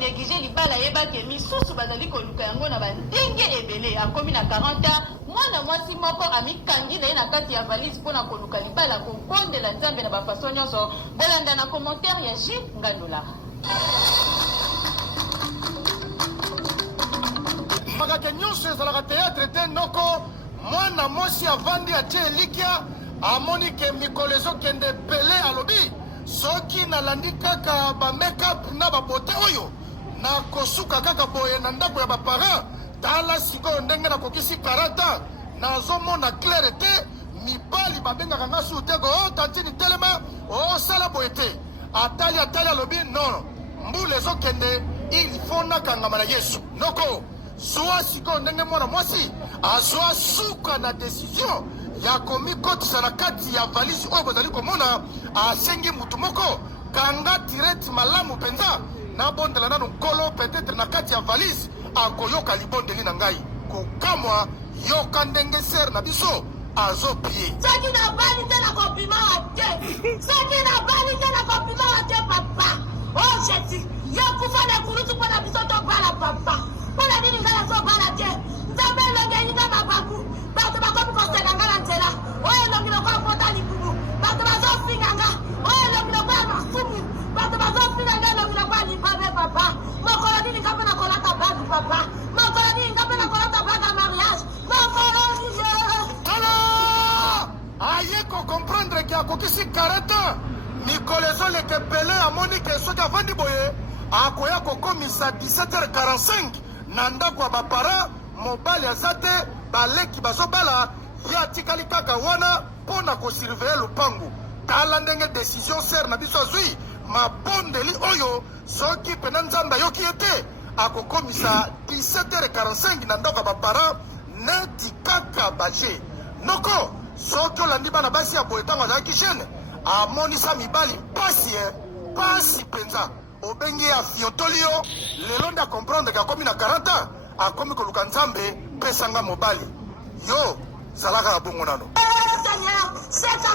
négligé libala yebaki misusu bazali koluka yango na bandenge ebele akomi na 40 ans mwana mwasi moko amikangi na ye na kati ya valise mpona koluka libala kobondela nzambe na bafaso nyonso bolanda na commentaire ya J Ngandula. Makake nyonso ezalaka théâtre te noko mwana mwasi avandi atie elikia amoni ke mikolo ezokende pele alobi soki nalandi kaka bamake-up na babote oyo nakosuka kaka boye na ndako ya baparent tala sikoyo ndenge nakokisi 40 ans nazomona claire te mibali babengaka nga su te ko tantini telema osala boye te atali alobi non mbula ezokende il faut nakangama na Yesu noko zwa sikoyo ndenge mwana mwasi azwa suka na décision ya komikotisa na kati ya valise oyo bozali komona asengi mutu moko kanga direct malamu penza nabondela nanu nkolo peut-être na kati ya valise akoyoka libondeli na ngai kokamwa yoka ndenge ser na biso azopie soki na bali te na kompima wa te soki na bali te na kompima wa te papa o jeti yokufa na kurutu mpona biso tobala papa mpona nini ngai nazobala te nzambe elongi elinga mabaku bato bakomi koseka nga na nzela oyo elongi lokola pota libubu bato bazofinga nga oyo elongi lokola masumu bato bazofinga nga elongi lokola libabe papa mokolo nini nga mpe na kolata bagu papa mokolo nini nga mpe na kolata baga mariage mokolo nini tala aye kocomprendre ke akokisi 40 ans mikolo ezoleka ebele amoni ke soki avandi boye akoya kokomisa 17h45 na ndako ya bapara mobali aza te baleki bazobala ye atikali kaka wana mpo na kosurveille lupangu tala ndenge décision ser na biso azwi mabondeli oyo soki pena nzambe ayoki ye te akokomisa 17h45 na ndako ya bapara neti kaka baje noko soki olandi bana basi ya boye ntango azalaki jeune amonisa mibali mpasi ye mpasi mpenza obengi ye afiotoli yo lelo nde akomprendre ke akomi na 40 ans akomi koluka nzambe pesanga mobali yo zalaka na bongo nano Seigneur, c'est ta